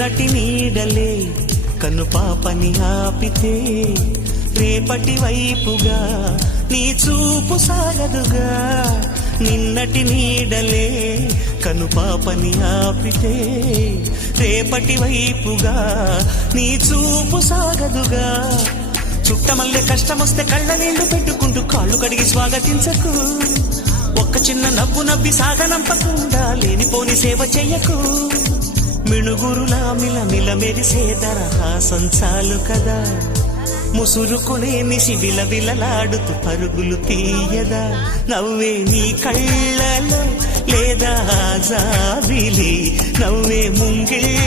నిన్నటి నీడలే కను పాపని ఆపితే రేపటి వైపుగా నీ చూపు సాగదుగా. నిన్నటి నీడలే కను పాపని ఆపితే రేపటి వైపుగా నీ చూపు సాగదుగా. చుట్టమల్లె కష్టమొస్తే కళ్ళ నీళ్ళు పెట్టుకుంటూ కాళ్ళు కడిగి స్వాగతించకు. ఒక్క చిన్న నవ్వు నవ్వి సాగనంపకుండా లేనిపోని సేవ చెయ్యకు మిణుగురులా మిల మెరిసే దరహాసం చాలు కదా. ముసురుకునే నిసి విలవిలలాడుతూ పరుగులు తీయదా. నవ్వే నీ కళ్ళలో లేదా జాబిలి నవ్వే ముంగిళ్ళ